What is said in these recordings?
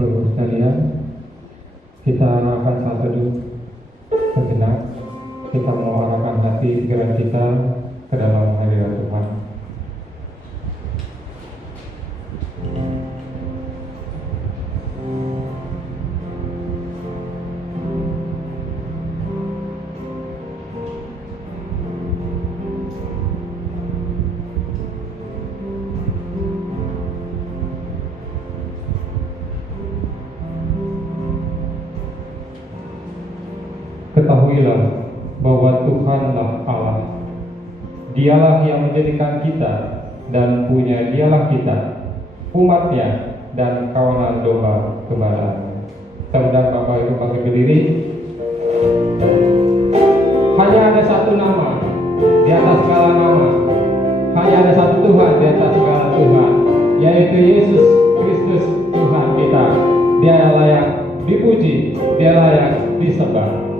Bapak sekalian, kita akan saat teduh sejenak. Kita mau arahkan hati pikiran kita ke dalam hadirat Tuhan. Ketahuilah bahwa Tuhanlah Allah. Dialah yang menjadikan kita dan punya dialah kita, umatnya dan kawanan domba gembala. Kita undang Bapak Ibu bangkit berdiri. Hanya ada satu nama di atas segala nama. Hanya ada satu Tuhan di atas segala Tuhan, yaitu Yesus Kristus Tuhan kita. Dia layak dipuji, dia layak disembah.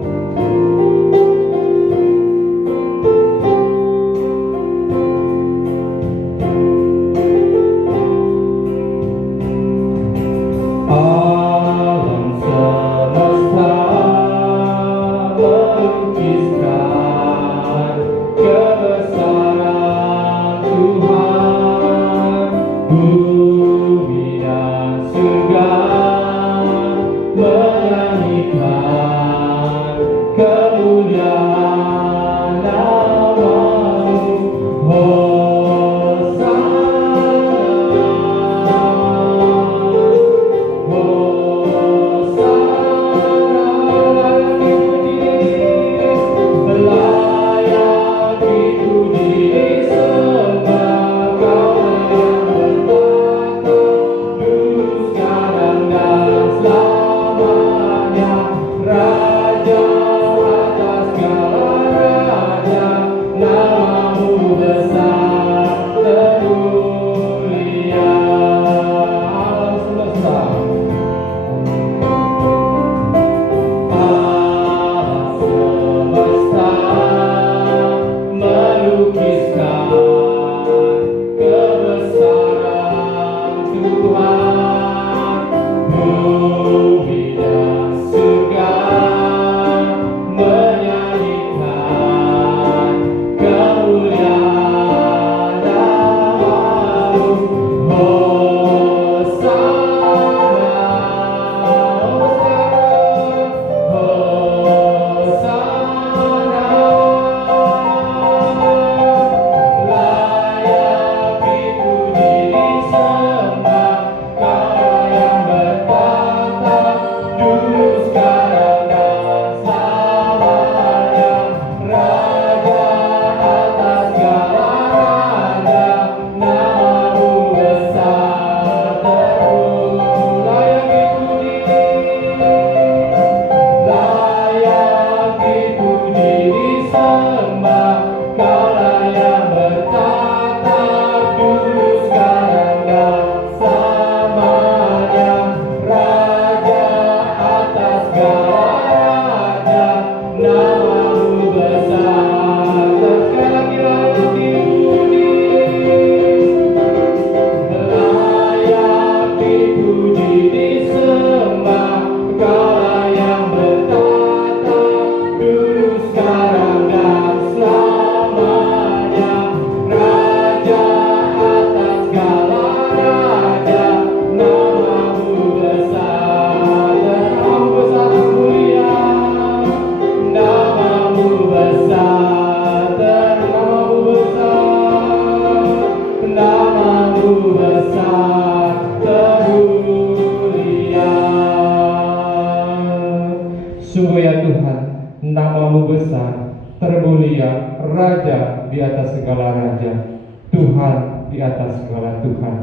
Sungguh ya Tuhan, nama-Mu besar, termulia, Raja di atas segala raja, Tuhan di atas segala Tuhan.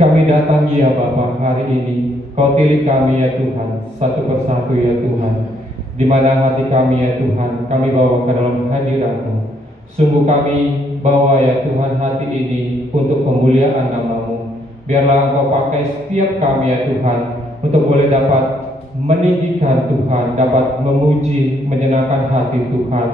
Kami datang ya Bapa hari ini, Kau pilih kami ya Tuhan, satu persatu ya Tuhan. Di mana hati kami ya Tuhan, kami bawa ke dalam hadirat-Mu. Sungguh kami bawa ya Tuhan hati ini untuk pemuliaan nama-Mu. Biarlah Engkau pakai setiap kami ya Tuhan, untuk boleh dapat meninggikan Tuhan, dapat memuji, menyenangkan hati Tuhan.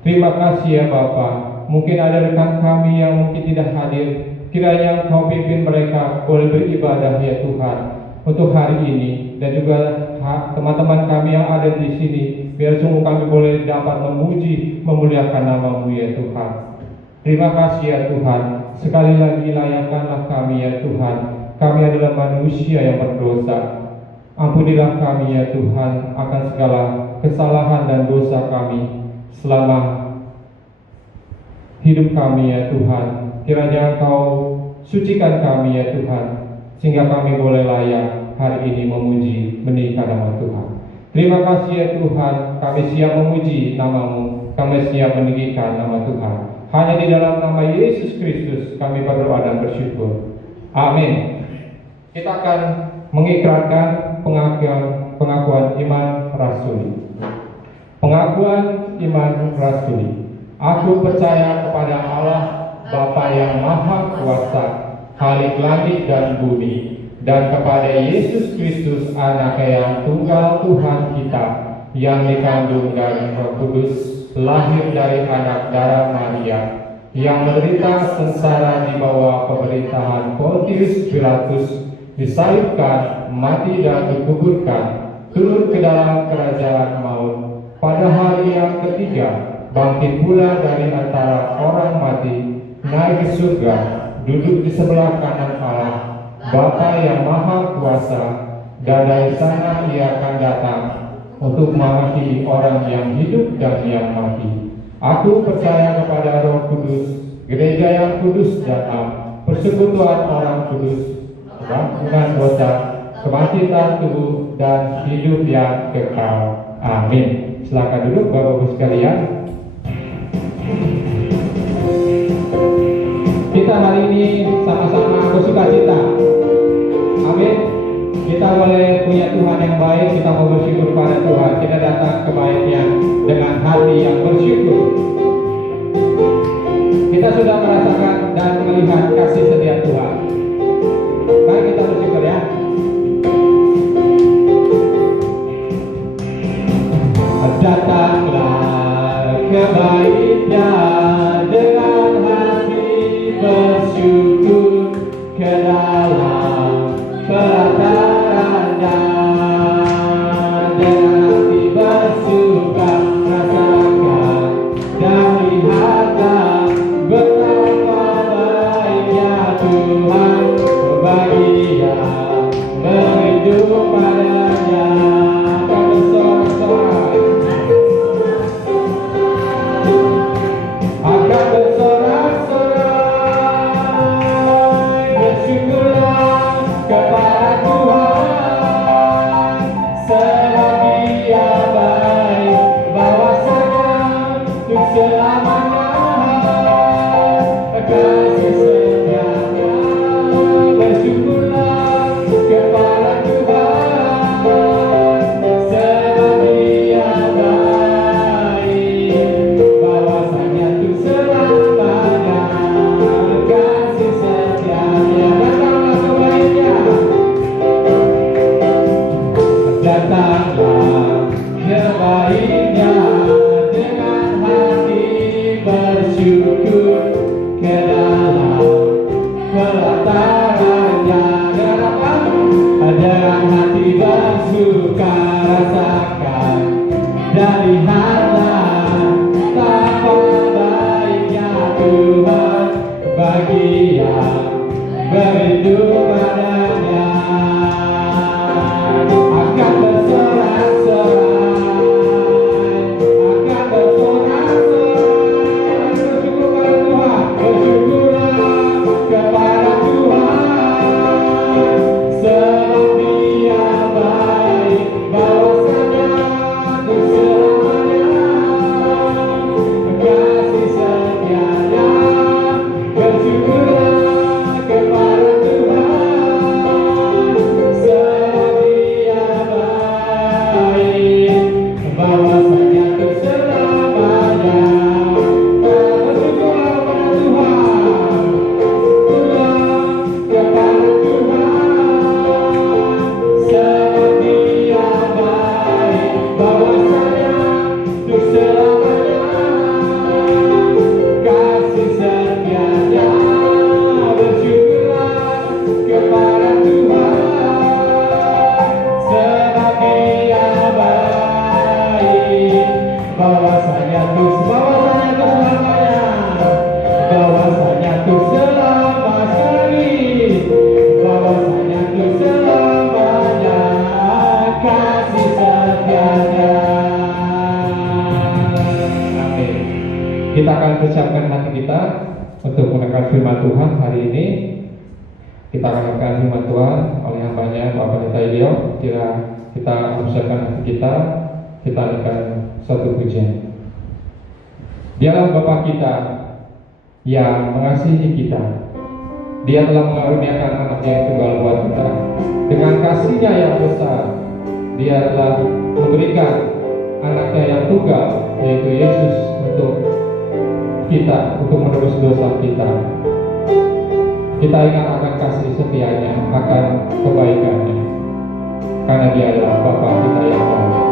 Terima kasih ya Bapa. Mungkin ada rekan kami yang mungkin tidak hadir, kiranya Engkau pimpin mereka boleh beribadah ya Tuhan. untuk hari ini, dan juga teman-teman kami yang ada di sini, biar sungguh kami boleh dapat memuji, memuliakan nama-Mu ya Tuhan. Terima kasih ya Tuhan. Sekali lagi layakkanlah kami ya Tuhan. Kami adalah manusia yang berdosa. Ampunilah kami ya Tuhan akan segala kesalahan dan dosa kami selama hidup kami ya Tuhan. Kiranya Engkau sucikan kami ya Tuhan, sehingga kami boleh layak hari ini memuji, meninggikan nama Tuhan. Terima kasih ya Tuhan, kami siap memuji nama-Mu, kami siap meninggikan nama Tuhan. Hanya di dalam nama Yesus Kristus kami berdoa dan bersyukur. Amin. Kita akan mengikrarkan pengakuan iman rasuli. Pengakuan iman rasuli. Aku percaya kepada Allah Bapa yang Maha Kuasa, Khalik langit dan bumi, dan kepada Yesus Kristus Anak yang tunggal Tuhan kita, yang dikandung dari Roh Kudus, lahir dari anak darah Maria, yang menderita sengsara di bawah pemerintahan Pontius Pilatus, disalibkan, mati dan dikuburkan, turun ke dalam kerajaan maut, pada hari yang ketiga bangkit pula dari antara orang mati, naik ke surga, duduk di sebelah kanan Allah Bapa yang Maha Kuasa, dan dari sana Ia akan datang untuk menghakimi orang yang hidup dan yang mati. Aku percaya kepada Roh Kudus, gereja yang kudus dan am, persekutuan orang kudus, pengampunan dosa, kebangkitan tubuh, dan hidup yang kekal. Amin. Silakan duduk Bapak-Ibu sekalian. Kita hari ini sama-sama bersukacita. Amin. Kita boleh punya Tuhan yang baik. Kita mau bersyukur pada Tuhan. Kita datang ke baiknya dengan hati yang bersyukur. Kita sudah merasakan dan melihat kasih setia Tuhan. Mari kita bersyukur ya. Datanglah ke baiknya dengan hati bersyukur, ke dalam pelatarannya dengan hati bersuka rasakan dan lihatlah betapa baiknya Tuhan, bahagia merindu padanya. Kami sorak-sorai akan bersorak-sorai, bersyukurlah kepada Tuhan selagi Ia baik, bahwasanya untuk selamanya kasih setianya. Bersyukurlah kepada Tuhan selagi Ia baik, bahwasanya untuk selamanya kasih setianya. Datanglah ke baiknya, datanglah ke baiknya dengan hati bersyukur, ke dalam pelatarannya dengan apa? Dengan hati bersuka rasakan dan lihatlah betapa baiknya Tuhan, bahagia merindu padanya. Akan bersorak Kita akan persiapkan hati kita untuk mendengar firman Tuhan hari ini. Kita akan mendengar firman Tuhan oleh hambanya Bapak Pendeta Ilio. Kira kita persiapkan hati kita akan satu pujian. Dialah Bapa kita yang mengasihi kita. Dia telah mengaruniakan anaknya yang tunggal buat kita. Dengan kasih-Nya yang besar, Dia telah memberikan anaknya yang tunggal, yaitu Yesus, untuk kita, untuk menebus dosa kita. Kita ingat akan kasih setia-Nya, akan kebaikan-Nya, karena Dia adalah Bapa kita yang baik.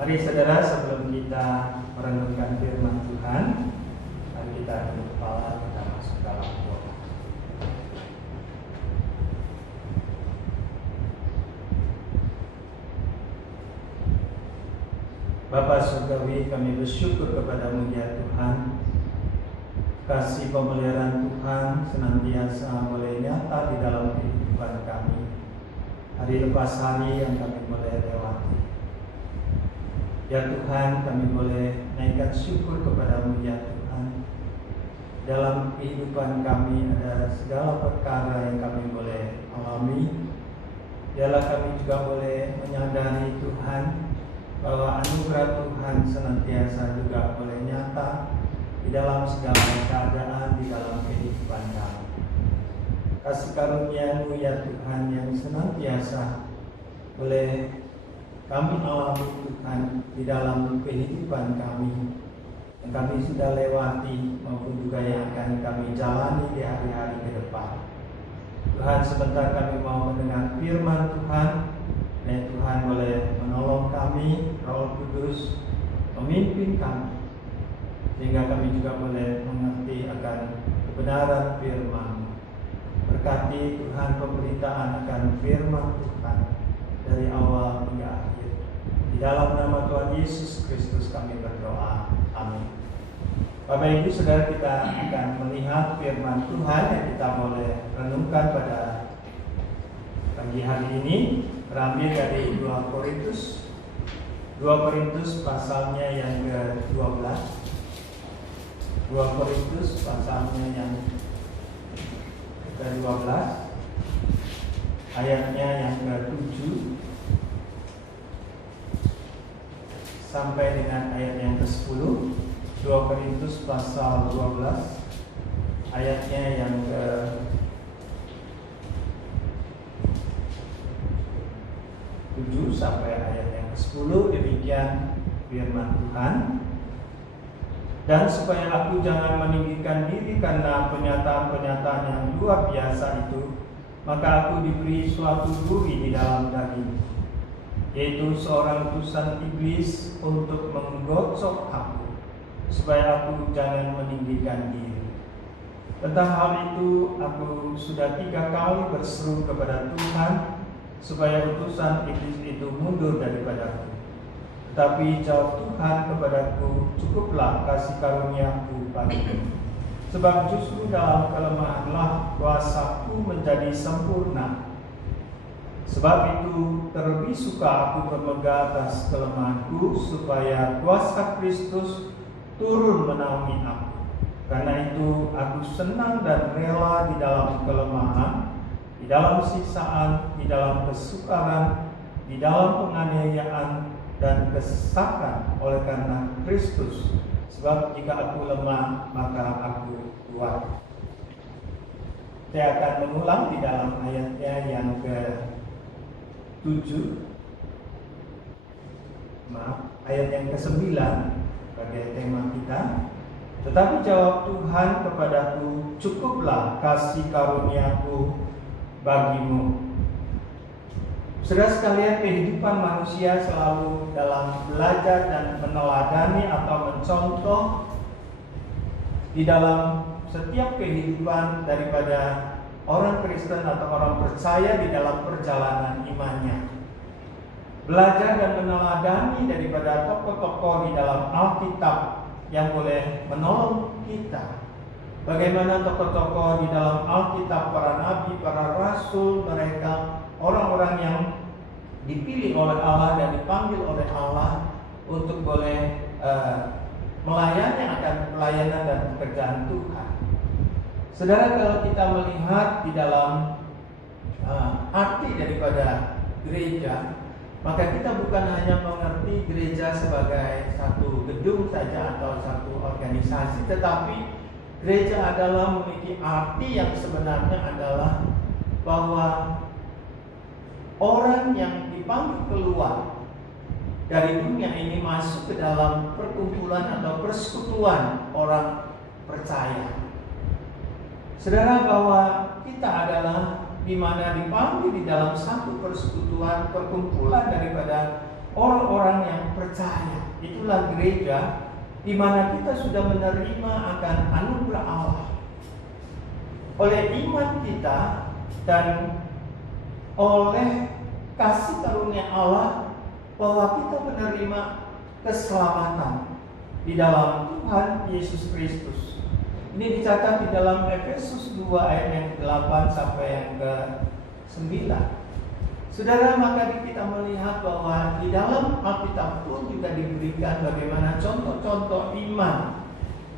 Mari saudara, sebelum kita merenungkan firman Tuhan, mari kita tunduk kepala, kita masuk dalam doa. Bapa surgawi, kami bersyukur kepadamu ya Tuhan. Kasih pemeliharaan Tuhan senantiasa boleh nyata di dalam kehidupan kami. Hari lepas hari yang kami boleh lewati. Ya Tuhan, kami boleh naikkan syukur kepadamu ya Tuhan. Dalam kehidupan kami ada segala perkara yang kami boleh alami. Biarlah kami juga boleh menyadari Tuhan bahwa anugerah Tuhan senantiasa juga boleh nyata di dalam segala keadaan di dalam kehidupan kami. Kasih karunia-Mu ya Tuhan yang senantiasa boleh kami alami Tuhan di dalam kehidupan kami yang kami sudah lewati maupun juga yang akan kami jalani di hari-hari ke depan. Tuhan, sebentar kami mau mendengar firman Tuhan. Dan Tuhan boleh menolong kami, Roh Kudus memimpin kami, sehingga kami juga boleh mengerti akan kebenaran firman. Berkati Tuhan pemberitaan akan firman Tuhan dari awal hingga akhir. Di dalam nama Tuhan Yesus Kristus kami berdoa. Amin. Bapak Ibu Saudara, kita akan melihat firman Tuhan yang kita boleh renungkan pada pagi hari ini. Terambil dari 2 Korintus pasalnya yang ke-12. 2 Korintus pasalnya yang ke-12, ayatnya yang ke-7 sampai dengan ayat yang ke-10. 2 Korintus pasal 12, ayatnya yang ke-7 sampai ayat yang ke-10. Demikian firman Tuhan. Dan supaya aku jangan meninggikan diri karena pernyataan-pernyataan yang luar biasa itu, maka aku diberi suatu duri di dalam daging, yaitu seorang utusan iblis untuk menggocok aku, supaya aku jangan meninggikan diri. Tentang hal itu aku sudah 3 kali berseru kepada Tuhan supaya utusan iblis itu mundur daripadaku. Tetapi jawab Tuhan kepadaku, cukuplah kasih karuniaku bagimu, sebab justru dalam kelemahanlah kuasaku menjadi sempurna. Sebab itu terlebih suka aku bermegah atas kelemahanku, supaya kuasa Kristus turun menaungi aku. Karena itu aku senang dan rela di dalam kelemahan, di dalam siksaan, di dalam kesukaran, di dalam penganiayaan dan kesesakan oleh karena Kristus. Sebab jika aku lemah, maka aku kuat. Saya akan mengulang di dalam ayatnya yang ke-7, ayat yang ke-9 sebagai tema kita. Tetapi jawab Tuhan kepadaku, cukuplah kasih karuniaku bagimu. Saudara sekalian, kehidupan manusia selalu dalam belajar dan meneladani atau mencontoh di dalam setiap kehidupan daripada orang Kristen atau orang percaya di dalam perjalanan imannya. Belajar dan meneladani daripada tokoh-tokoh di dalam Alkitab yang boleh menolong kita. Bagaimana tokoh-tokoh di dalam Alkitab, para nabi, para rasul, mereka orang-orang yang dipilih oleh Allah dan dipanggil oleh Allah untuk boleh melayani akan pelayanan dan pekerjaan Tuhan. Saudara, kalau kita melihat di dalam arti daripada gereja, maka kita bukan hanya mengerti gereja sebagai satu gedung saja atau satu organisasi, tetapi gereja adalah memiliki arti yang sebenarnya adalah bahwa orang yang dipanggil keluar dari dunia ini masuk ke dalam perkumpulan atau persekutuan orang percaya. Saudara, bahwa kita adalah di mana dipanggil di dalam satu persekutuan, perkumpulan daripada orang-orang yang percaya. Itulah gereja di mana kita sudah menerima akan anugerah Allah. Oleh iman kita dan oleh kasih karunia Allah, bahwa kita menerima keselamatan di dalam Tuhan Yesus Kristus. Ini dicatat di dalam Efesus 2 ayat yang ke-8 sampai yang ke-9. Saudara, maka kita melihat bahwa di dalam Alkitab pun juga diberikan bagaimana contoh-contoh iman.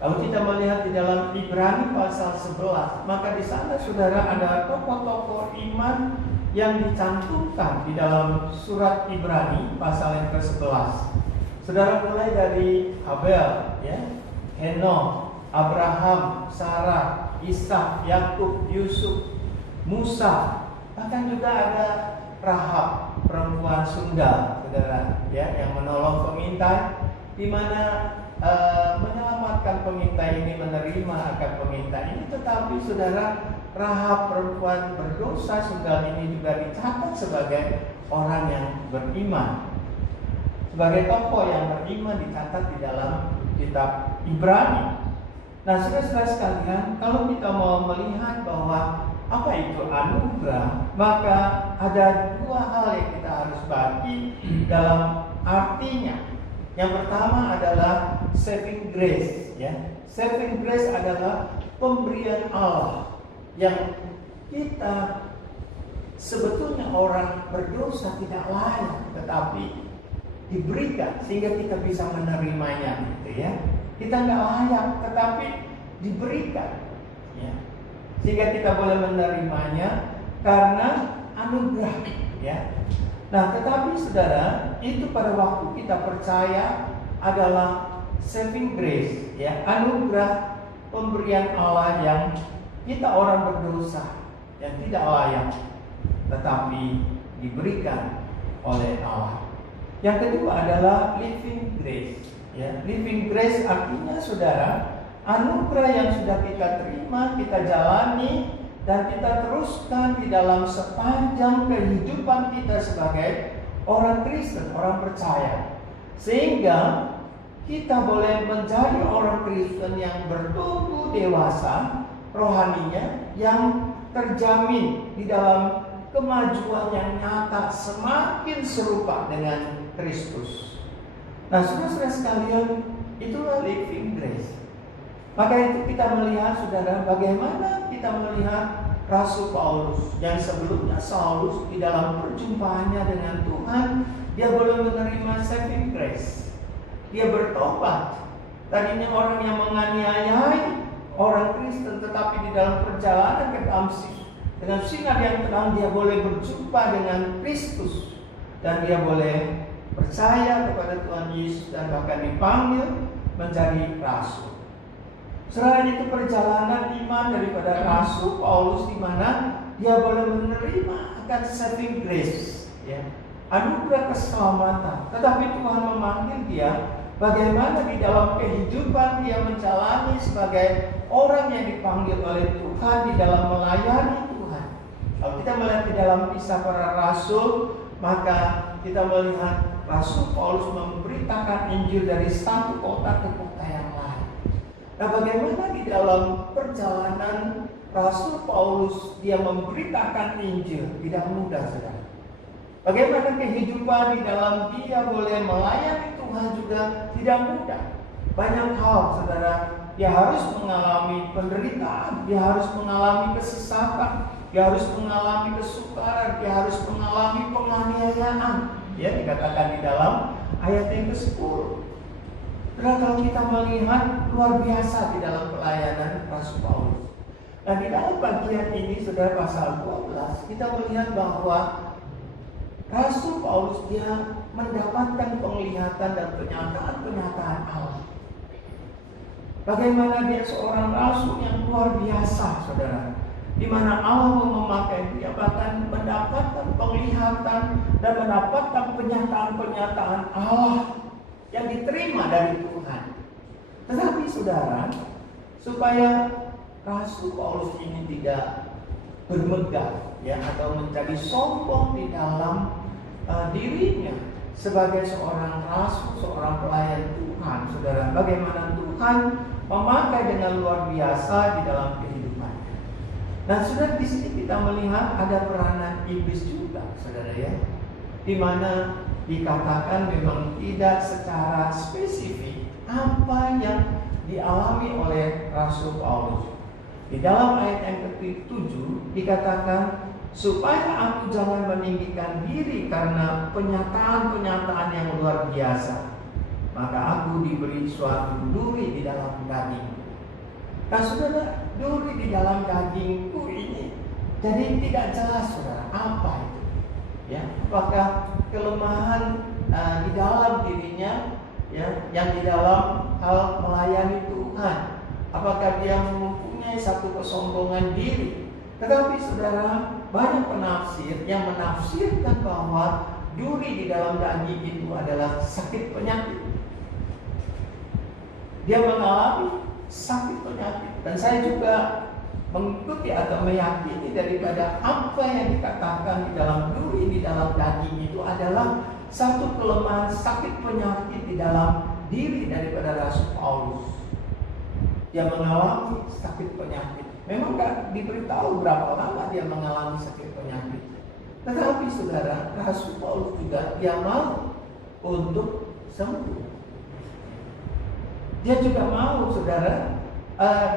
Kalau kita melihat di dalam Ibrani pasal 11, maka di sana saudara ada tokoh-tokoh iman yang dicantumkan di dalam surat Ibrani pasal yang ke-11. Saudara, mulai dari Abel, ya, Henokh, Abraham, Sarah, Ishak, Yakub, Yusuf, Musa, bahkan juga ada Rahab, perempuan Sunda, saudara, ya, yang menolong pengintai, di mana menyelamatkan pengintai ini, menerima akan pengintai ini. Tetapi saudara, Rahab, perempuan berdosa Sunda ini juga dicatat sebagai orang yang beriman, sebagai tokoh yang beriman dicatat di dalam kitab Ibrani. Nah, saudara-saudara sekalian, kalau kita mau melihat bahwa apa itu anugerah, maka ada dua hal yang kita harus bagi dalam artinya. Yang pertama adalah saving grace, ya. Saving grace adalah pemberian Allah yang kita sebetulnya orang berdosa tidak layak, tetapi diberikan sehingga kita bisa menerimanya, gitu ya. Kita nggak layak, tetapi diberikan, ya, sehingga kita boleh menerimanya karena anugerah, ya. Nah, tetapi saudara, itu pada waktu kita percaya adalah saving grace, ya, anugerah pemberian Allah yang kita orang berdosa yang tidak layak, tetapi diberikan oleh Allah. Yang kedua adalah living grace, ya. Living grace artinya saudara, anugerah yang sudah kita terima, kita jalani, dan kita teruskan di dalam sepanjang kehidupan kita sebagai orang Kristen, orang percaya. Sehingga kita boleh menjadi orang Kristen yang bertumbuh dewasa rohaninya, yang terjamin di dalam kemajuan yang nyata, semakin serupa dengan Kristus. Nah, saudara-saudara sekalian, itulah living grace. Maka itu kita melihat, saudara, bagaimana kita melihat Rasul Paulus yang sebelumnya Saulus di dalam perjumpaannya dengan Tuhan, dia boleh menerima saving grace. Dia bertobat. Tadinya orang yang menganiayai orang Kristen, tetapi di dalam perjalanan ke Damsyik, dengan sinar yang terang, dia boleh berjumpa dengan Kristus, dan dia boleh percaya kepada Tuhan Yesus dan bahkan dipanggil menjadi rasul. Selain itu, perjalanan iman daripada Rasul Paulus di mana dia boleh menerima akan saving grace, ya, anugerah keselamatan. Tetapi Tuhan memanggil dia bagaimana di dalam kehidupan dia menjalani sebagai orang yang dipanggil oleh Tuhan di dalam melayani Tuhan. Kalau kita melihat di dalam kisah para rasul, maka kita melihat Rasul Paulus memberitakan Injil dari satu kota ke kota yang lain. Nah, bagaimana di dalam perjalanan Rasul Paulus dia memberitakan Injil, tidak mudah, saudara. Bagaimana kehidupan di dalam dia boleh melayani Tuhan juga tidak mudah. Banyak hal, saudara. Dia harus mengalami penderitaan, dia harus mengalami kesesatan, dia harus mengalami kesukaran, dia harus mengalami penganiayaan. Ya, dikatakan di dalam ayat yang ke-10. Karena kalau kita melihat luar biasa di dalam pelayanan Rasul Paulus. Nah, di dalam bagian ini, saudara, pasal 12, kita melihat bahwa Rasul Paulus dia mendapatkan penglihatan dan penyataan Allah. Bagaimana dia seorang rasul yang luar biasa, saudara, di mana Allah memakai dia, bahkan mendapatkan penglihatan dan mendapatkan penyataan-penyataan Allah yang diterima dari Tuhan. Tetapi saudara, supaya Rasul Paulus ini tidak bermegah, ya, atau menjadi sombong di dalam dirinya, sebagai seorang rasul, seorang pelayan Tuhan, saudara, bagaimana Tuhan memakai dengan luar biasa di dalam kehidupannya. Nah, saudara, di sini kita melihat ada peranan iblis juga, saudara ya, di mana dikatakan memang tidak secara spesifik apa yang dialami oleh Rasul Paulus. Di dalam ayat yang ke-7 dikatakan, supaya aku jangan meninggikan diri karena penyataan-penyataan yang luar biasa, maka aku diberi suatu duri di dalam daging. Nah, saudara, duri di dalam dagingku ini jadi tidak jelas, saudara, apa itu? Ya, apakah kelemahan di dalam dirinya, ya, yang di dalam hal melayani Tuhan? Apakah dia mempunyai satu kesombongan diri? Tetapi saudara, banyak penafsir yang menafsirkan bahwa duri di dalam daging itu adalah sakit penyakit. Dia mengalami sakit penyakit. Dan saya juga mengikuti atau meyakini daripada apa yang dikatakan di dalam duri di dalam daging itu adalah satu kelemahan sakit penyakit di dalam diri daripada Rasul Paulus. Dia mengalami sakit penyakit. Memang gak diberitahu berapa lama dia mengalami sakit penyakit. Tetapi saudara, Rasul Paulus juga dia mau untuk sembuh. Dia juga mau, saudara,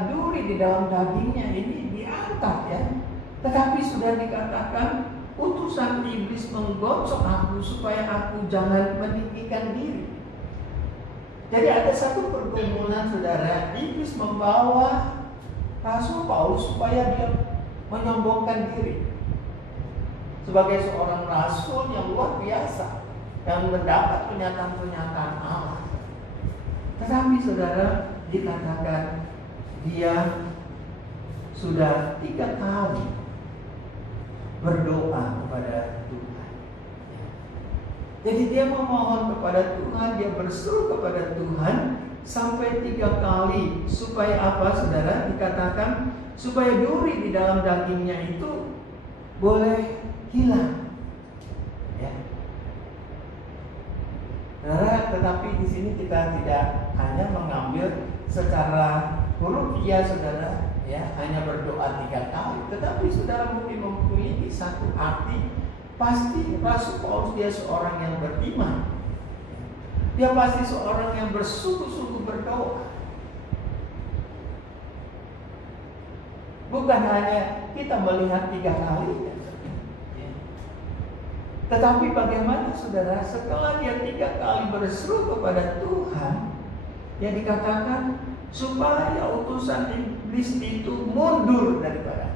duri di dalam dagingnya ini diangkat ya. Tetapi sudah dikatakan utusan iblis menggosok aku supaya aku jangan meninggikan diri. Jadi ada satu pergumulan, saudara, iblis membawa Rasul Paulus supaya dia menyombongkan diri sebagai seorang rasul yang luar biasa, yang mendapat pernyataan-pernyataan Allah. Tetapi saudara, dikatakan dia sudah 3 kali berdoa kepada Tuhan. Jadi dia memohon kepada Tuhan, dia berseru kepada Tuhan sampai 3 kali. Supaya apa, saudara? Dikatakan supaya duri di dalam dagingnya itu boleh hilang. Ya. Saudara, tetapi di sini kita tidak hanya mengambil secara hurufiah, saudara, ya, hanya berdoa 3 kali. Tetapi saudara mungkin mempunyai satu arti. Pasti Rasul Paulus dia seorang yang beriman. Dia pasti seorang yang bersungguh-sungguh berdoa. Bukan hanya kita melihat 3 kali, tetapi bagaimana saudara setelah dia 3 kali berseru kepada Tuhan, yang dikatakan supaya utusan iblis itu mundur daripada.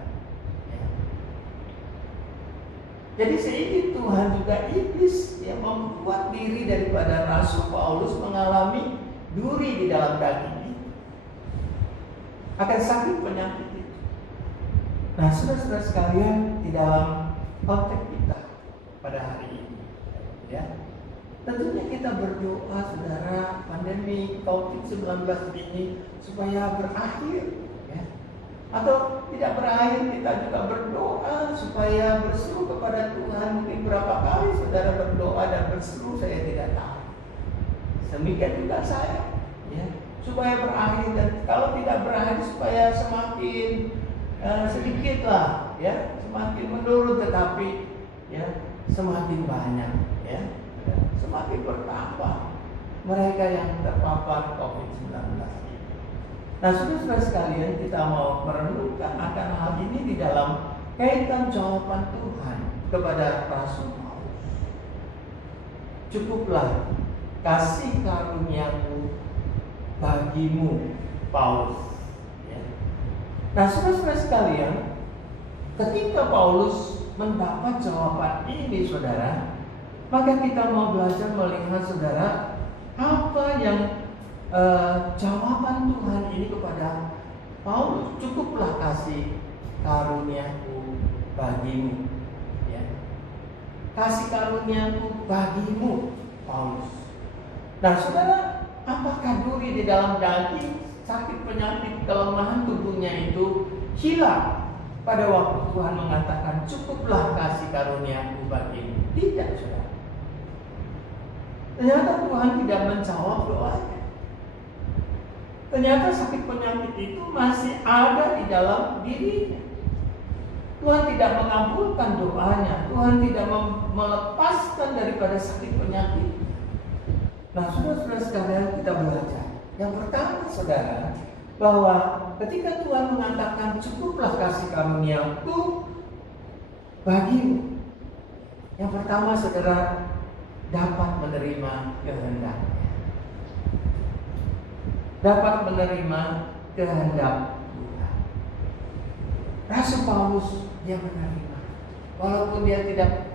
Jadi seingin Tuhan juga iblis yang membuat diri daripada Rasul Paulus mengalami duri di dalam daging itu, akan sakit penyakit itu. Nah, saudara-saudara sekalian, di dalam konteks kita pada hari ini, ya, tentunya kita berdoa, saudara, pandemi COVID-19 ini supaya berakhir. Atau tidak berakhir, kita juga berdoa supaya berseru kepada Tuhan. Mungkin berapa kali saudara berdoa dan berseru, saya tidak tahu. Demikian juga saya, ya, supaya berakhir. Dan kalau tidak berakhir, supaya semakin sedikitlah, ya, semakin menurun, tetapi ya semakin banyak, ya, semakin bertambah mereka yang terpapar COVID-19. Nah, saudara-saudara sekalian, kita mau merenungkan akan hal ini di dalam kaitan jawaban Tuhan kepada Rasul Paulus. Cukuplah kasih karuniaku bagimu, Paulus. Ya. Nah, saudara-saudara sekalian, ketika Paulus mendapat jawaban ini, saudara, maka kita mau belajar melihat, saudara, apa yang jawaban Tuhan ini kepada Paulus. Cukuplah kasih karuniaku bagimu, ya. Kasih karuniaku bagimu, Paulus. Nah, saudara, apakah duri di dalam daging, sakit penyakit, kelemahan tubuhnya itu hilang pada waktu Tuhan mengatakan cukuplah kasih karuniaku bagimu? Tidak, saudara. Ternyata Tuhan tidak menjawab doanya. Ternyata sakit penyakit itu masih ada di dalam dirinya. Tuhan tidak mengabulkan doanya. Tuhan tidak melepaskan daripada sakit penyakit. Nah, saudara-saudara sekalian, kita belajar. Yang pertama, saudara, bahwa ketika Tuhan mengatakan cukuplah kasih karuniaku bagimu, yang pertama, saudara dapat menerima kehendaknya. Dapat menerima kehendak Tuhan. Rasul Paulus dia menerima, walaupun dia tidak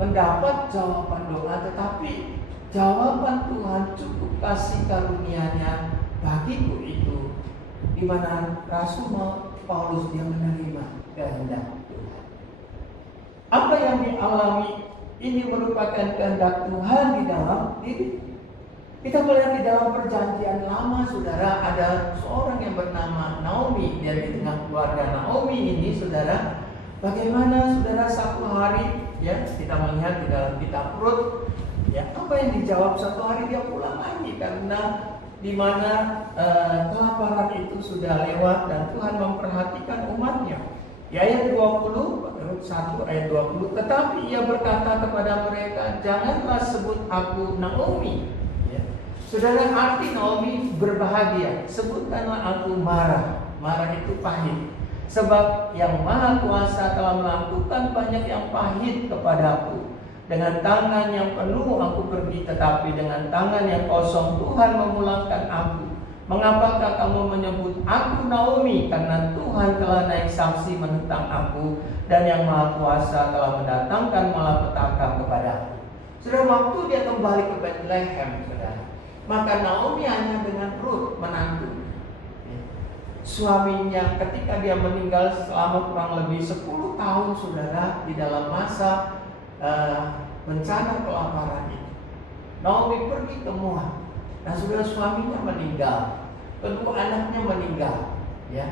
mendapat jawaban doa, tetapi jawaban Tuhan cukup kasih karunia-Nya bagiku itu, di mana Rasul Paulus dia menerima kehendak Tuhan. Apa yang dialami ini merupakan kehendak Tuhan di dalam diri. Kita melihat di dalam perjanjian lama, saudara, ada seorang yang bernama Naomi. Dan di tengah keluarga Naomi ini, saudara, bagaimana saudara satu hari, ya, kita melihat di dalam kitab Rut, ya, apa yang dijawab satu hari dia pulang lagi karena di mana kelaparan itu sudah lewat dan Tuhan memperhatikan umatnya. Di ayat 20, Rut 1 ayat 20, tetapi ia berkata kepada mereka, janganlah sebut aku Naomi. Saudara, arti Naomi berbahagia. Sebutkanlah aku Mara. Mara itu pahit. Sebab yang Maha Kuasa telah melakukan banyak yang pahit kepadaku. Dengan tangan yang penuh aku pergi, tetapi dengan tangan yang kosong Tuhan memulangkan aku. Mengapakah kamu menyebut aku Naomi? Karena Tuhan telah naik saksi menentang aku, dan yang Maha Kuasa telah mendatangkan malapetaka kepadaku. Saudara, waktu dia kembali ke Bethlehem, saudara, maka Naomi hanya dengan Rut menantu. Suaminya ketika dia meninggal selama kurang lebih 10 tahun, saudara, di dalam masa bencana kelaparan itu, Naomi pergi ke Moab. Nah, saudara, suaminya meninggal, kedua anaknya meninggal, ya.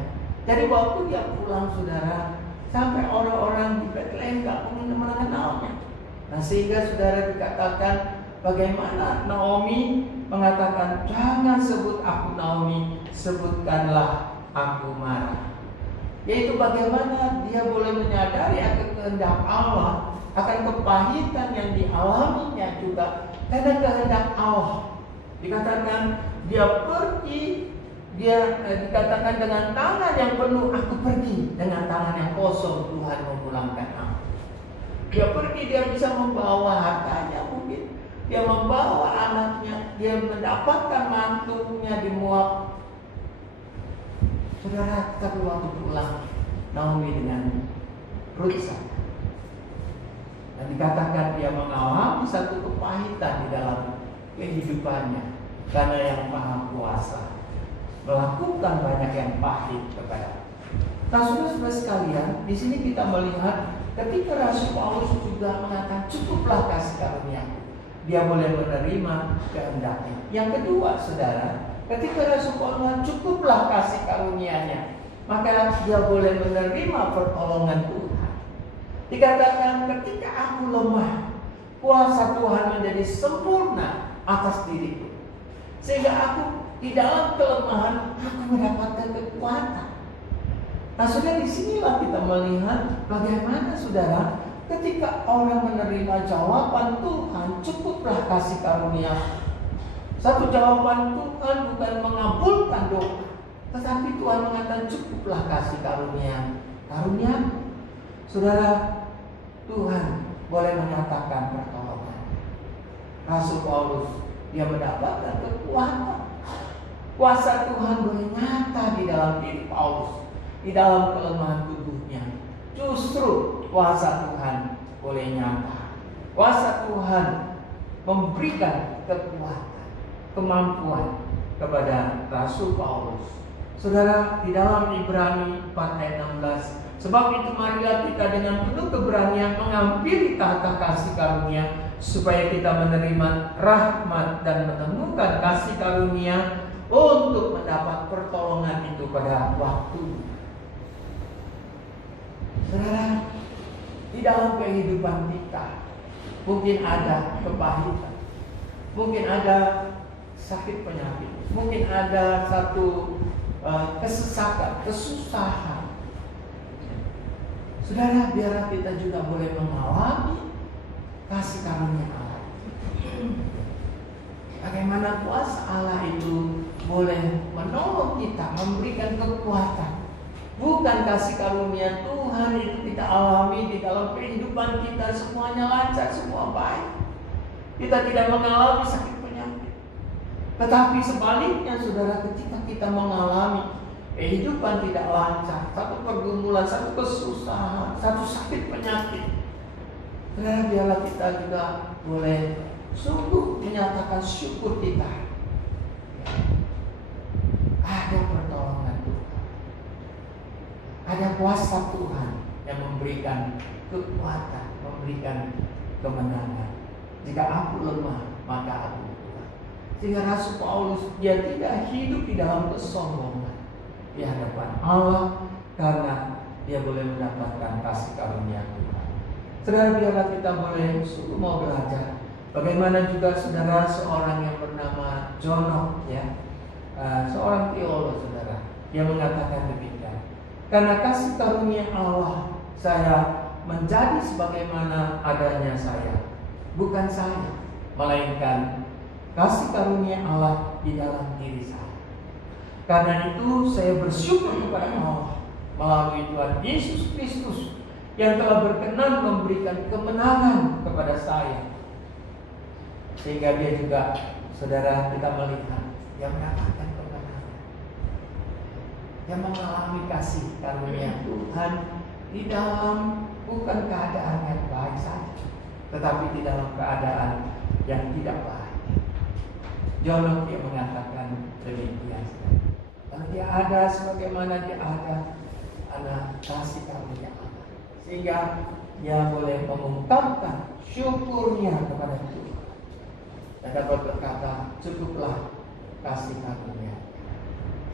Jadi waktu dia pulang, saudara, sampai orang-orang di Bethlehem gak mengenalnya. Nah, sehingga saudara dikatakan bagaimana Naomi mengatakan, jangan sebut aku Naomi, sebutkanlah aku Mara. Yaitu bagaimana dia boleh menyadari akan kehendak Allah, akan kepahitan yang dialaminya juga karena kehendak Allah. Dikatakan dia pergi, dia dikatakan dengan tangan yang penuh aku pergi, dengan tangan yang kosong Tuhan memulangkan aku. Dia pergi, dia bisa membawa hartanya mungkin, dia membawa anaknya, dia mendapatkan mantunya di Moab. Saudara, tapi waktu pulang Naomi dengan Rut saja. Dan dikatakan dia mengalami satu kepahitan di dalam kehidupannya karena yang Maha Kuasa melakukan banyak yang pahit kepada. Nah, saudara-saudara sekalian, di sini kita melihat ketika Rasul Paulus juga mengatakan cukuplah kasih karunia-Ku, dia boleh menerima kehendaknya. Yang kedua, saudara, ketika Rasul Paulus cukuplah kasih karunia-Nya, maka dia boleh menerima pertolongan Tuhan. Dikatakan ketika aku lemah, kuasa Tuhan menjadi sempurna atas diriku, sehingga aku di dalam kelemahan aku mendapatkan kekuatan. Nah, saudara, disinilah kita melihat bagaimana, saudara, ketika orang menerima jawaban Tuhan, cukuplah kasih karunia. Satu jawaban Tuhan bukan mengabulkan doa, tetapi Tuhan mengatakan cukuplah kasih karunia. Karunia, saudara, Tuhan boleh menyatakan pertolongan. Rasul Paulus dia mendapatkan kekuatan. Kuasa Tuhan boleh nyata di dalam diri Paulus, di dalam kelemahan tubuhnya. Justru kuasa Tuhan boleh nyata. Kuasa Tuhan memberikan kekuatan, kemampuan kepada Rasul Paulus. Saudara, di dalam Ibrani 4 ayat 16, sebab itu marilah kita dengan penuh keberanian menghampiri tahta kasih karunia, supaya kita menerima rahmat dan menemukan kasih karunia untuk mendapat pertolongan itu pada waktu. Saudara, di dalam kehidupan kita mungkin ada kepahitan, mungkin ada sakit penyakit, mungkin ada satu kesesakan, kesusahan. Saudara, biarlah kita juga boleh mengalami kasih karunia Allah. Bagaimana kuasa Allah itu boleh menolong kita, memberikan kekuatan. Bukan kasih karunia Tuhan itu kita alami di dalam kehidupan kita, semuanya lancar, semua baik. Kita tidak mengalami sakit penyakit. Tetapi sebaliknya, saudara, ketika kita mengalami kehidupan tidak lancar, satu pergumulan, satu kesusahan, satu sakit penyakit, saudara, biarlah kita juga boleh sungguh menyatakan syukur kita. Ada pertolongan Tuhan, ada kuasa Tuhan yang memberikan kekuatan, memberikan kemenangan. Jika aku lemah, maka aku kuat. Sehingga Rasul Paulus, dia tidak hidup di dalam kesombongan di hadapan Allah, karena dia boleh mendapatkan kasih karunia Tuhan. Saudara, biarlah kita boleh sungguh mau belajar. Bagaimana juga saudara, seorang yang bernama John Knox, ya, seorang teolog, saudara, dia mengatakan demikian. Karena kasih karunia Allah, saya menjadi sebagaimana adanya saya, bukan saya, melainkan kasih karunia Allah di dalam diri saya. Karena itu saya bersyukur kepada Allah melalui Tuhan Yesus Kristus yang telah berkenan memberikan kemenangan kepada saya. Sehingga dia juga, saudara, kita melihat yang mendapatkan kemenangan, yang mengalami kasih karunia Tuhan di dalam bukan keadaan yang baik saja, tetapi di dalam keadaan yang tidak baik. John Knox dia mengatakan demikian. Kalau dia ada sebagaimana dia ada, anak kasih karunia Allah, sehingga dia boleh mengungkapkan syukurnya kepada Tuhan dan dapat berkata, cukuplah kasih karunia.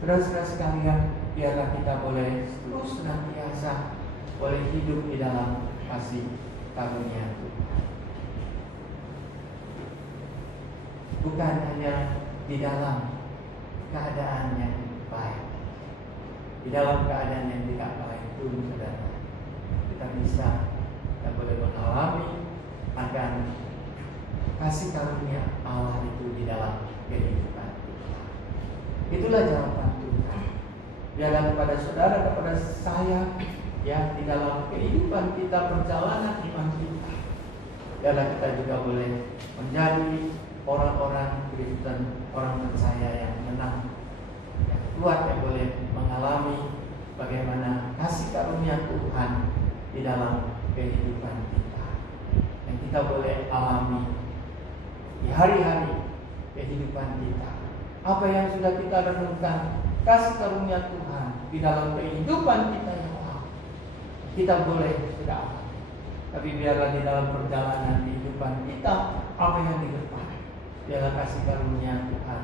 Saudara-saudara sekalian, biarlah kita boleh terus senantiasa boleh hidup di dalam kasih karunia Tuhan. Bukan hanya di dalam keadaan yang baik, di dalam keadaan yang tidak baik pun, saudara, kita bisa dan boleh mengalami akan kasih karunia Allah itu di dalam kehidupan kita. Itulah jawaban Tuhan. Biarlah kepada saudara, kepada saya, ya, di dalam kehidupan kita, perjalanan iman kita, biarlah kita juga boleh menjadi orang-orang Kristen, orang percaya yang menang, yang kuat, yang boleh mengalami bagaimana kasih karunia Tuhan di dalam kehidupan kita, yang kita boleh alami di hari-hari kehidupan kita. Apa yang sudah kita renungkan, kasih karunia Tuhan di dalam kehidupan kita yang lalu, kita boleh sudah alami. Tapi biarlah di dalam perjalanan kehidupan kita, apa yang di depan, biarlah kasih karunia Tuhan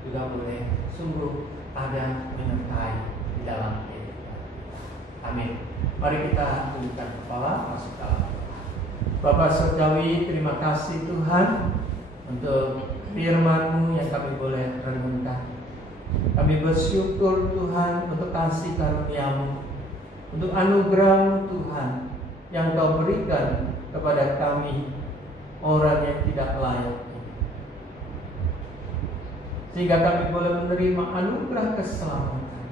juga boleh sungguh ada menyertai di dalam kehidupan kita. Amin. Mari kita tundukkan kepala, masuk dalam doa. Bapa Surgawi, terima kasih Tuhan untuk firman-Mu yang kami boleh renungkan. Kami bersyukur Tuhan untuk kasih karunia-Mu, untuk anugerah-Mu Tuhan yang Kau berikan kepada kami, orang yang tidak layak, sehingga kami boleh menerima anugerah keselamatan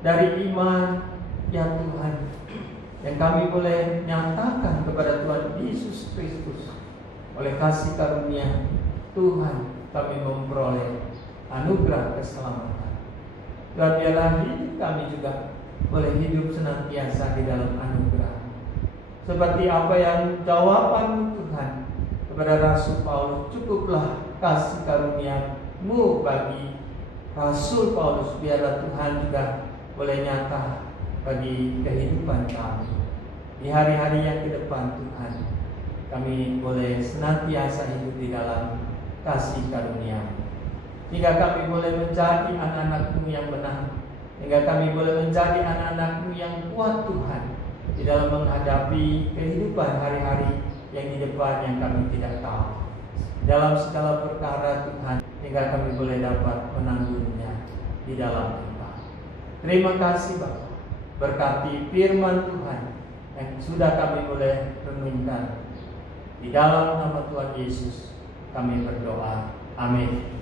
dari iman, ya Tuhan, yang kami boleh nyatakan kepada Tuhan Yesus Kristus. Oleh kasih karunia Tuhan, kami memperoleh anugerah keselamatan. Dan biarlah hidup kami juga boleh hidup senantiasa di dalam anugerah. Seperti apa yang jawaban Tuhan kepada Rasul Paulus, cukuplah kasih karunia-Mu bagi Rasul Paulus. Biarlah Tuhan juga boleh nyata bagi kehidupan kami di hari-hari yang ke depan. Tuhan, kami boleh senantiasa hidup di dalam kasih karunia-Mu, hingga kami boleh menjadi anak-anak-Mu yang benar, hingga kami boleh menjadi anak-anak-Mu yang kuat Tuhan di dalam menghadapi kehidupan hari-hari yang di depan yang kami tidak tahu. dalam segala perkara Tuhan, hingga kami boleh dapat menanggungnya di dalam iman. Terima kasih Bapa, berkati firman Tuhan yang sudah kami boleh renungkan. Di dalam nama Tuhan Yesus kami berdoa. Amin.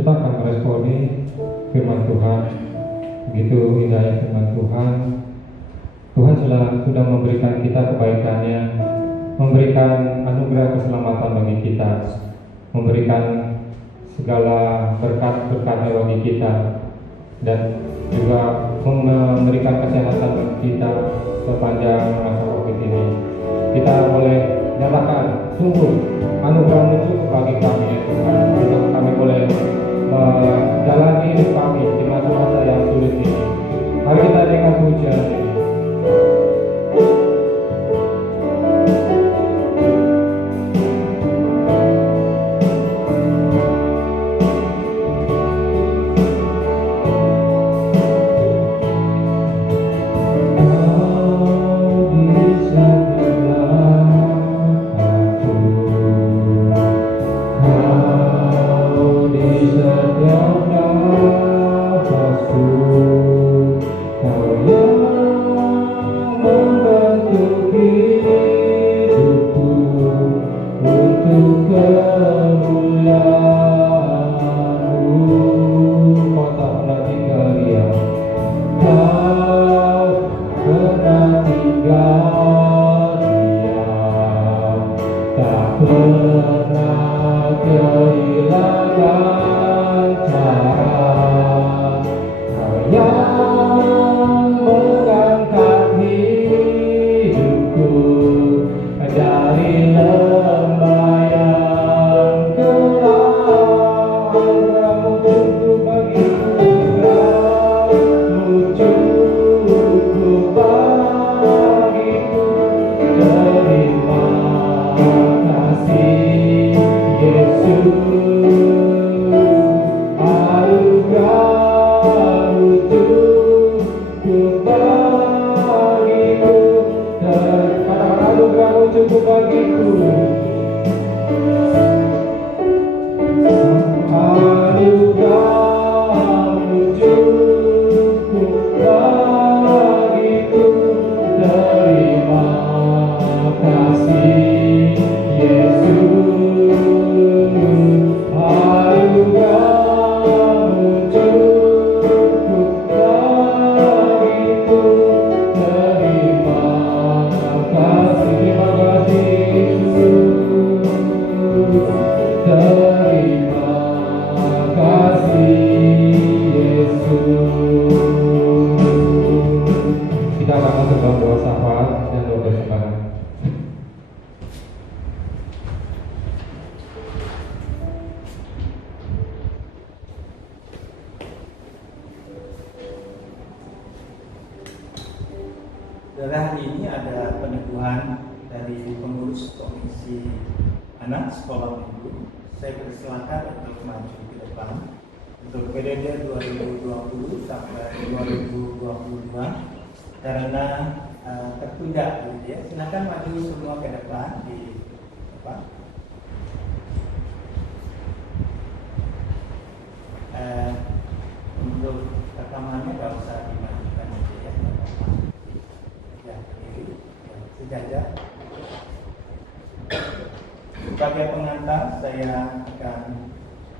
Kita akan meresponi firman Tuhan. Begitu indahnya firman Tuhan. Tuhan sudah memberikan kita kebaikannya, memberikan anugerah keselamatan bagi kita, memberikan segala berkat-berkatnya bagi kita, dan juga memberikan kesehatan bagi kita sepanjang masa COVID ini. Kita boleh nyatakan, sungguh anugerah-Mu cukup bagi kami ya Tuhan, untuk kami boleh menjalani hidup kami di masa-masa yang sulit ini. Mari kita dengar pujian ini. Saudara, hari ini ada peneguhan dari pengurus komisi anak sekolah minggu. Saya persilakan untuk maju ke depan untuk periode 2020 sampai 2022 karena tertunda, gitu ya. Silakan maju semua ke depan di depan. Untuk rekamannya nggak usah dimajukan aja ya. Sejajar. Sebagai pengantar, saya akan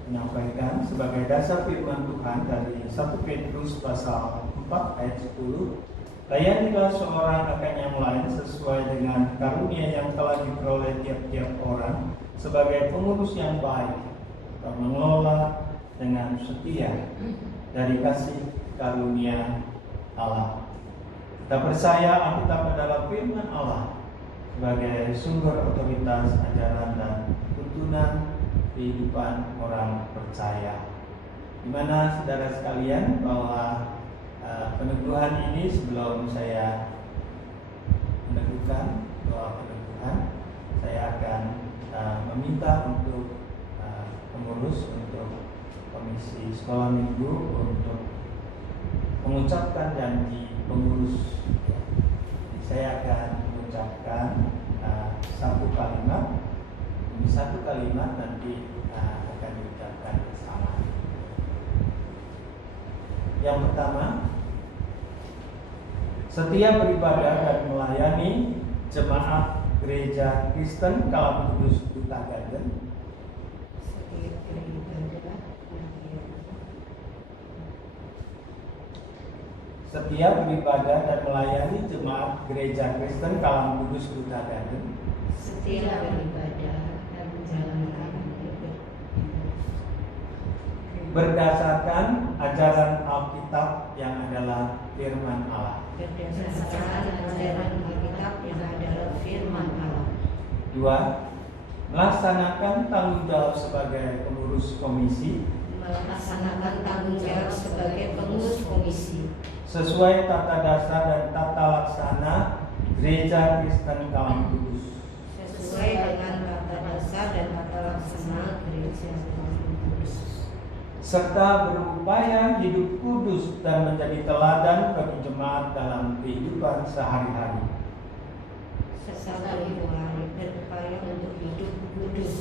menyampaikan sebagai dasar firman Tuhan dari 1 Petrus pasal 4 ayat 10. Layanilah seorang akan yang lain sesuai dengan karunia yang telah diperoleh tiap-tiap orang sebagai pengurus yang baik dan mengelola dengan setia dari kasih karunia Allah. Kita percaya Alkitab adalah firman Allah sebagai sumber otoritas ajaran dan tuntunan kehidupan orang percaya. Di mana saudara sekalian bahwa peneguhan ini sebelum saya meneguhkan doa peneguhan, saya akan meminta untuk pengurus untuk komisi sekolah minggu untuk mengucapkan janji pengurus. Saya akan mengucapkan satu kalimat demi satu kalimat, nanti akan diucapkan bersama. Yang pertama, setia beribadah dan melayani jemaat Gereja Kristen Kalam Kudus Duta Gaden. Setia beribadah dan melayani jemaat Gereja Kristen Kalam Kudus Duta Gaden. Setia beribadah dan menjalankan hidup berdasarkan ajaran Alkitab yang adalah firman Allah. berdasarkan ajaran Alkitab yang adalah firman Allah. 2. Melaksanakan tanggung jawab sebagai pengurus komisi Melaksanakan tanggung jawab sebagai pengurus komisi sesuai tata dasar dan tata laksana Gereja Kristen Kalam Kudus, sesuai dengan tata dasar dan tata laksana Gereja Kudus, serta berupaya hidup kudus dan menjadi teladan bagi jemaat dalam kehidupan sehari-hari. serta berupaya untuk hidup kudus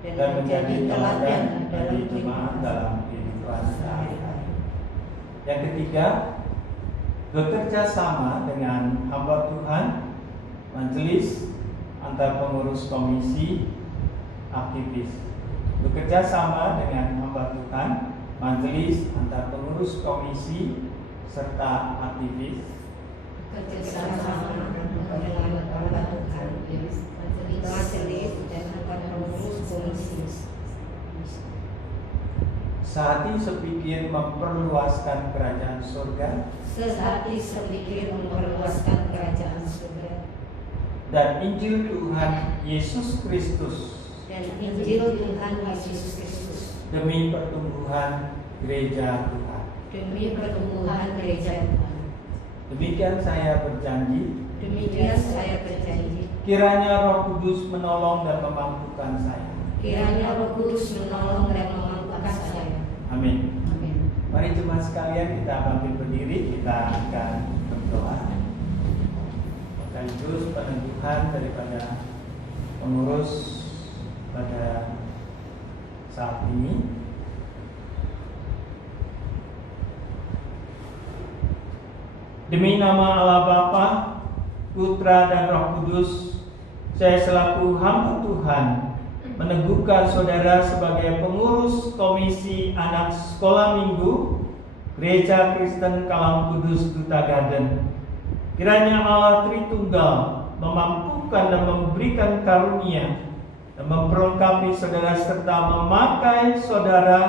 Dan menjadi teladan bagi jemaat dalam kehidupan sehari-hari. Yang ketiga, bekerja sama dengan hamba Tuhan, majelis, antar pengurus komisi, aktivis. Bekerja sama dengan hamba Tuhan, majelis, antar pengurus komisi, serta aktivis. kerjasama dengan hamba Tuhan, majelis dan antar pengurus komisi. Sehati sepikir memperluaskan kerajaan surga Sehati sepikir memperluaskan kerajaan surga dan Injil Tuhan Yesus Kristus dan Injil Tuhan Yesus Kristus demi pertumbuhan gereja Tuhan. demi pertumbuhan gereja Tuhan. Demikian saya berjanji, Demikian saya berjanji. kiranya Roh Kudus menolong dan memampukan saya. Kiranya Roh Kudus menolong dan memampukan saya. Amin. Amin. Mari jemaat sekalian kita bangkit berdiri, kita akan berdoa. Sekaligus peneguhan daripada pengurus pada saat ini. Demi nama Allah Bapa, Putra dan Roh Kudus, saya selaku hamba Tuhan meneguhkan saudara sebagai pengurus komisi anak sekolah minggu Gereja Kristen Kalam Kudus Duta Gaden. Kiranya Allah Tritunggal memampukan dan memberikan karunia dan memperlengkapi saudara serta memakai saudara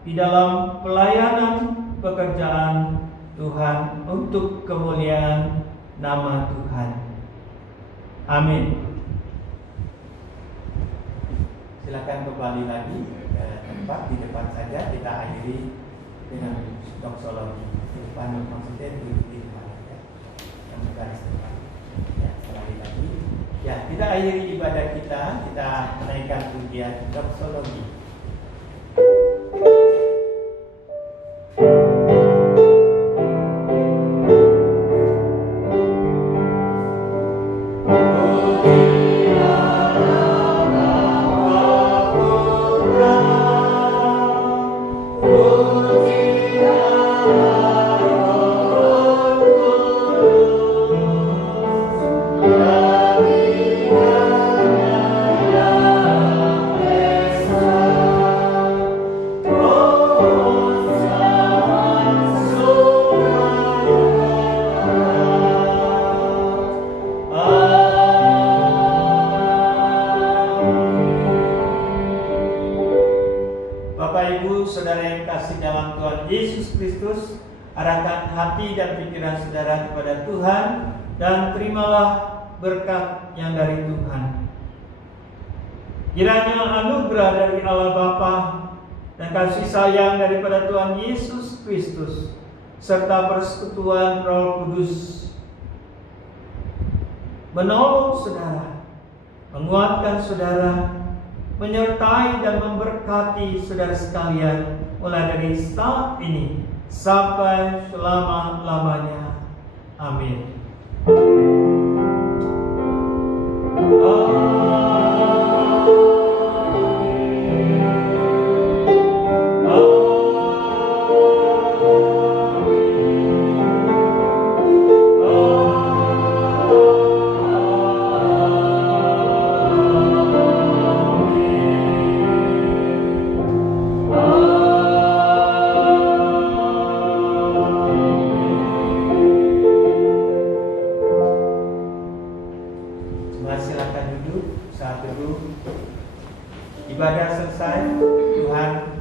di dalam pelayanan pekerjaan Tuhan untuk kemuliaan nama Tuhan. Amin. Silakan kembali lagi ke tempat di depan saja, kita akhiri dengan doksologi. Depan maksudnya duduk di depan ya. Yang garis depan. Ya, sekali lagi. Ya, kita akhiri ibadah kita menaikkan pujian doksologi. Arahkan hati dan pikiran saudara kepada Tuhan dan terimalah berkat yang dari Tuhan. Kiranya anugerah dari Allah Bapa dan kasih sayang daripada Tuhan Yesus Kristus serta persekutuan Roh Kudus menolong saudara menguatkan saudara, menyertai dan memberkati saudara sekalian mulai dari saat ini sampai selama-lamanya. Amin. Silakan duduk saat dulu. Ibadah selesai. Tuhan